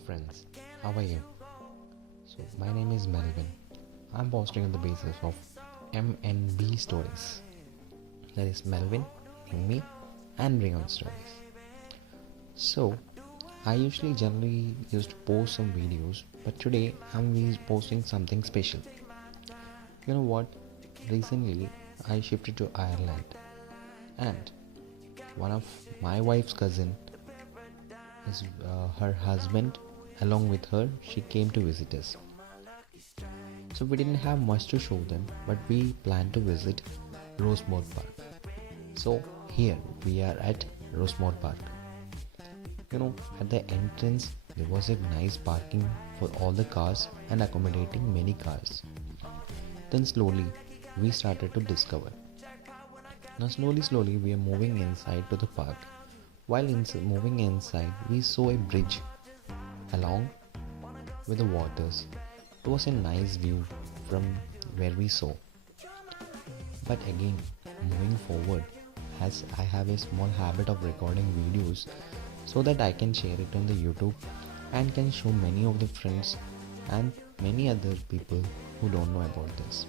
friends, how are you? So my name is Melvin. I'm posting on the basis of MNB stories. That is Melvin, me, and bring on stories. So I generally used to post some videos, but today I'm posting something special. You know what? Recently I shifted to Ireland, and one of my wife's cousin is her husband. Along with her, she came to visit us. So we didn't have much to show them, but we planned to visit Rossmore Park. So here we are at Rossmore Park. At the entrance there was a nice parking for all the cars and accommodating many cars. Then slowly we started to discover. Now slowly we are moving inside to the park. While moving inside, we saw a bridge along with the waters. It was a nice view from where we saw. But again, moving forward, as I have a small habit of recording videos so that I can share it on the YouTube and can show many of the friends and many other people who don't know about this.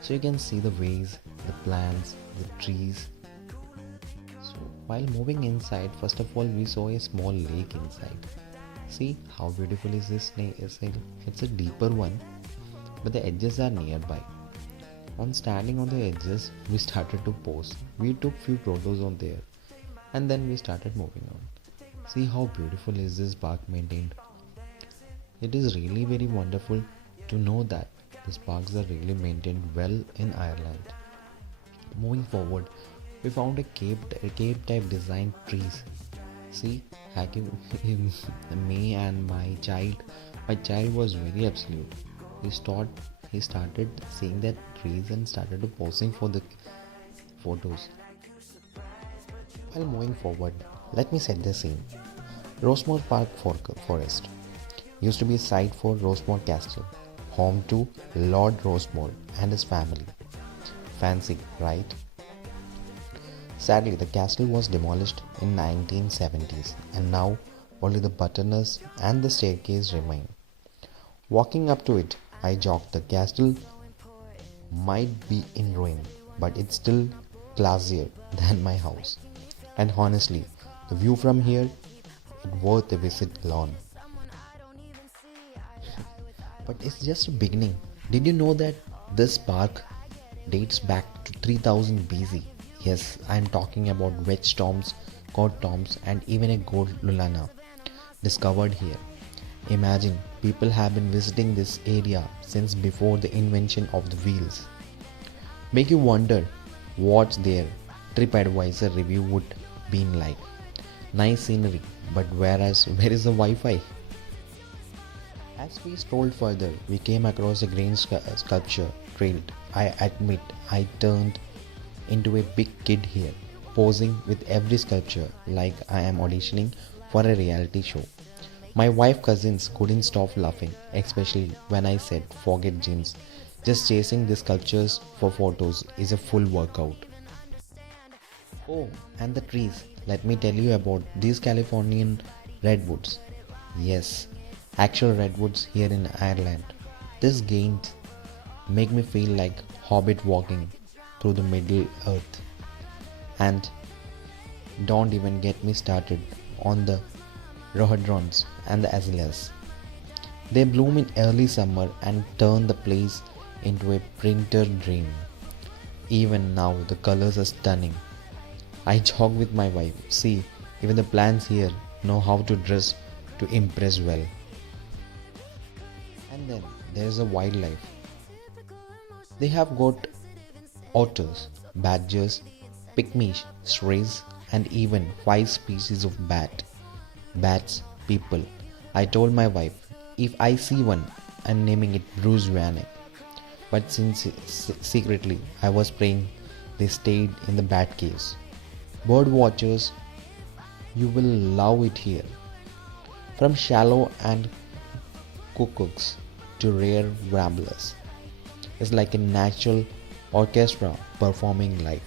So you can see the ways, the plants, the trees. So while moving inside, first of all we saw a small lake inside. See how beautiful is this lake? It's a deeper one, but the edges are nearby. On standing on the edges, we started to pose. We took few photos on there, and then we started moving on. See how beautiful is this park maintained. It is really very wonderful to know that these parks are really maintained well in Ireland. Moving forward, we found a cave type design trees. See, me and my child was very absolute. He started seeing that trees and started to posing for the photos. While moving forward, let me set the scene. Rossmore Park Forest used to be a site for Rossmore Castle, home to Lord Rossmore and his family. Fancy, right? Sadly, the castle was demolished in 1970s, and now only the buttresses and the staircase remain. Walking up to it, I joked the castle might be in ruin, but it's still classier than my house. And honestly, the view from here is worth a visit alone. But it's just a beginning. Did you know that this park dates back to 3000 BC? Yes, I am talking about wedge tombs, god tombs, and even a gold lulana discovered here. Imagine, people have been visiting this area since before the invention of the wheels. Make you wonder what their TripAdvisor review would been like. Nice scenery, but where is the Wi-Fi? As we strolled further, we came across a green sculpture trailed. I admit, I turned into a big kid here, posing with every sculpture like I am auditioning for a reality show. My wife cousins couldn't stop laughing, especially when I said forget gyms. Just chasing the sculptures for photos is a full workout. Oh, and the trees. Let me tell you about these Californian redwoods. Yes, actual redwoods here in Ireland. These gains make me feel like hobbit walking through the Middle Earth. And don't even get me started on the rhododendrons and the azaleas. They bloom in early summer and turn the place into a printer dream. Even now the colors are stunning. I joke with my wife, see, even the plants here know how to dress to impress well. And then there's the wildlife. They have got otters, badgers, pygmies, strays, and even 5 species of bats, people. I told my wife, if I see one, I'm naming it Bruce Wayne. But since secretly I was praying they stayed in the bat caves. Bird watchers, you will love it here. From shallow and cuckoos to rare warblers. It's like a natural orchestra performing live.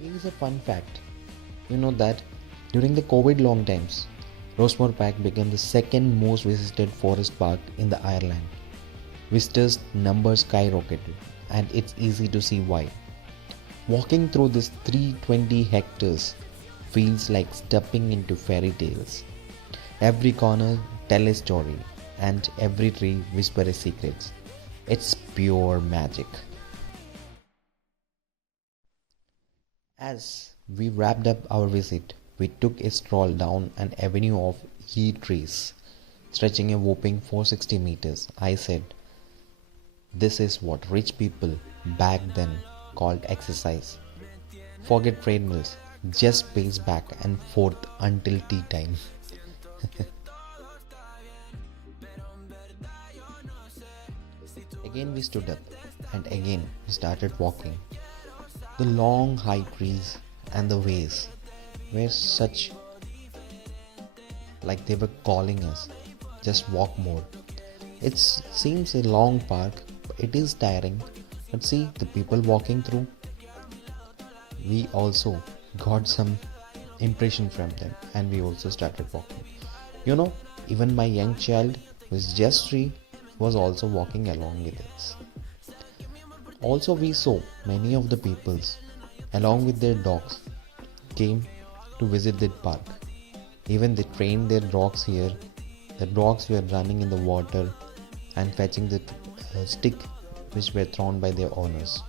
Here's a fun fact. You know that during the COVID long times, Rossmore Park became the second most visited forest park in the Ireland. Visitors numbers skyrocketed, and it's easy to see why. Walking through this 320 hectares feels like stepping into fairy tales. Every corner tells a story, and every tree whispers a secret. It's pure magic. As we wrapped up our visit, we took a stroll down an avenue of yew trees, stretching a whopping 460 meters. I said, this is what rich people back then called exercise. Forget treadmills, just pace back and forth until tea time. Again we stood up and again we started walking. The long high trees and the ways were such like they were calling us. Just walk more. It seems a long park, it is tiring, but see the people walking through. We also got some impression from them and we also started walking. You know, even my young child who is just 3 was also walking along with us. Also we saw many of the peoples along with their dogs came to visit that park. Even they trained their dogs here. The dogs were running in the water and fetching the stick which were thrown by their owners.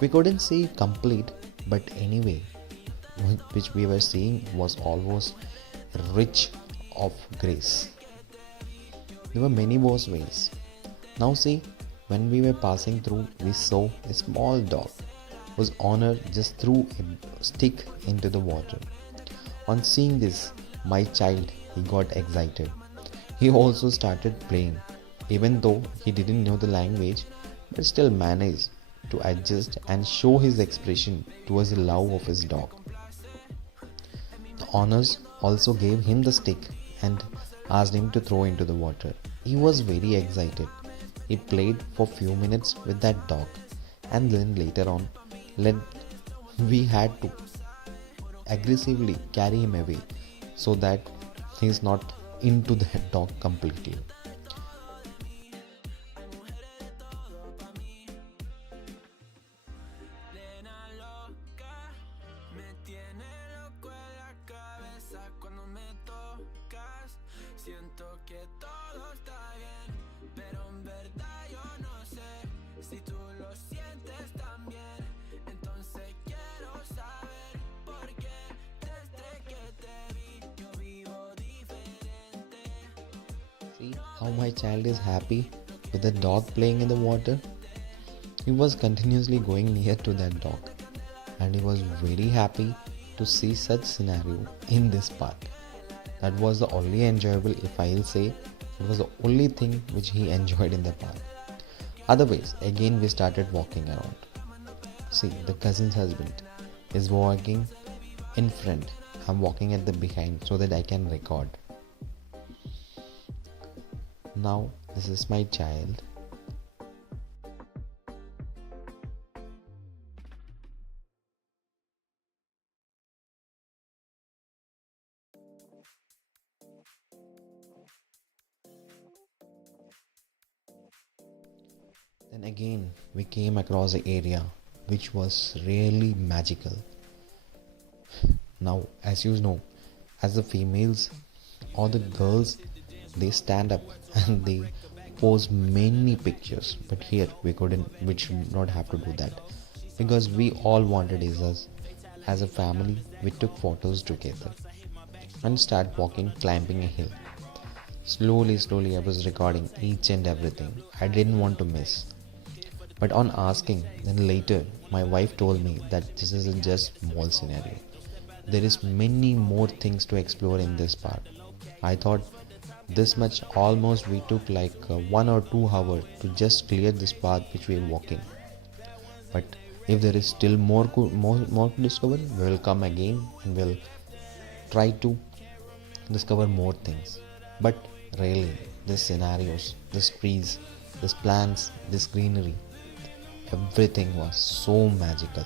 We couldn't see it complete, but anyway, which we were seeing was almost rich of grace. There were many worse ways. Now see, when we were passing through, we saw a small dog whose owner just threw a stick into the water. On seeing this, my child, he got excited. He also started playing, even though he didn't know the language, but still managed to adjust and show his expression towards the love of his dog. The owners also gave him the stick and asked him to throw into the water. He was very excited. He played for few minutes with that dog, and then later on, we had to aggressively carry him away so that he is not into the dog completely. See how my child is happy with the dog playing in the water? He was continuously going near to that dog, and he was very happy to see such scenario in this park. That was the only enjoyable, if I'll say, it was the only thing which he enjoyed in the park. Otherwise, again we started walking around. See, the cousin's husband is walking in front. I'm walking at the behind so that I can record. Now, this is my child. Then again, we came across an area which was really magical. Now, as you know, as the females or the girls, they stand up and they pose many pictures. But here we should not have to do that, because we all wanted is us as a family. We took photos together and start walking, climbing a hill. Slowly, I was recording each and everything. I didn't want to miss. But on asking, then later, my wife told me that this isn't just small scenario. There is many more things to explore in this park. I thought this much almost we took like 1 or 2 hours to just clear this path which we are walking. But if there is still more to discover, we will come again and we'll try to discover more things. But really, these scenarios, these trees, these plants, this greenery, everything was so magical.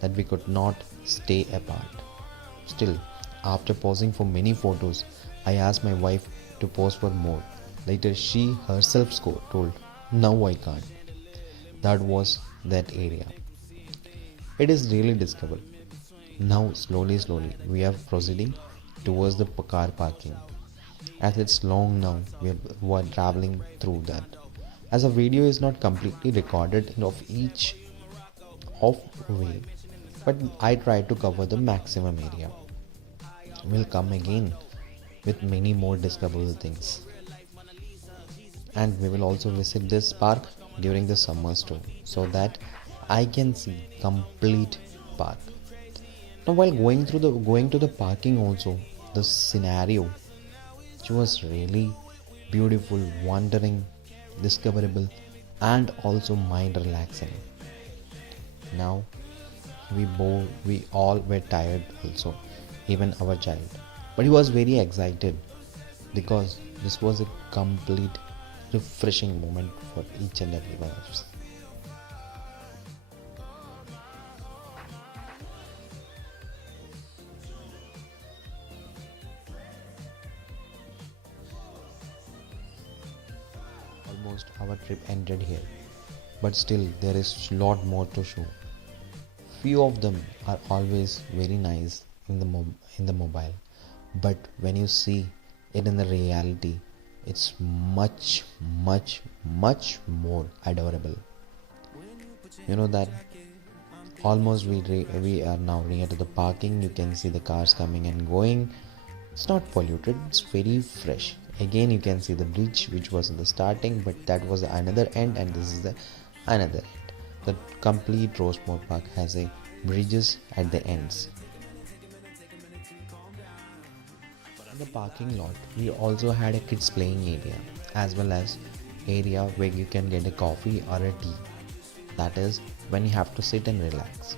that we could not stay apart. Still, after posing for many photos, I asked my wife to pose for more. Later, she herself told, "Now I can't." That was that area. It is really discovered. Now, slowly, we are proceeding towards the car parking. As it's long now, we are traveling through that. As a video is not completely recorded of each of way, but I try to cover the maximum area. We'll come again with many more discoverable things. And we will also visit this park during the summers too, so that I can see complete park. Now while going to the parking also, the scenario which was really beautiful, wandering, discoverable, and also mind relaxing. Now we all were tired also, even our child, but he was very excited because this was a complete refreshing moment for each and every one of us. Almost our trip ended here, but still there is lot more to show. Few of them are always very nice in the mobile, but when you see it in the reality, it's much more adorable. You know that almost we are now near to the parking. You can see the cars coming and going. It's not polluted, it's very fresh. Again you can see the bridge which was in the starting, but that was another end, and this is the another end. The complete Rossmore Park has a bridges at the ends. In the parking lot, we also had a kids playing area, as well as area where you can get a coffee or a tea. That is when you have to sit and relax.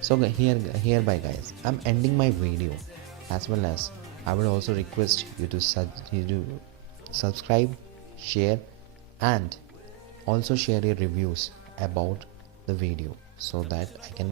So hereby guys, I'm ending my video, as well as I would also request you to subscribe, share, and also share your reviews about the video so that I can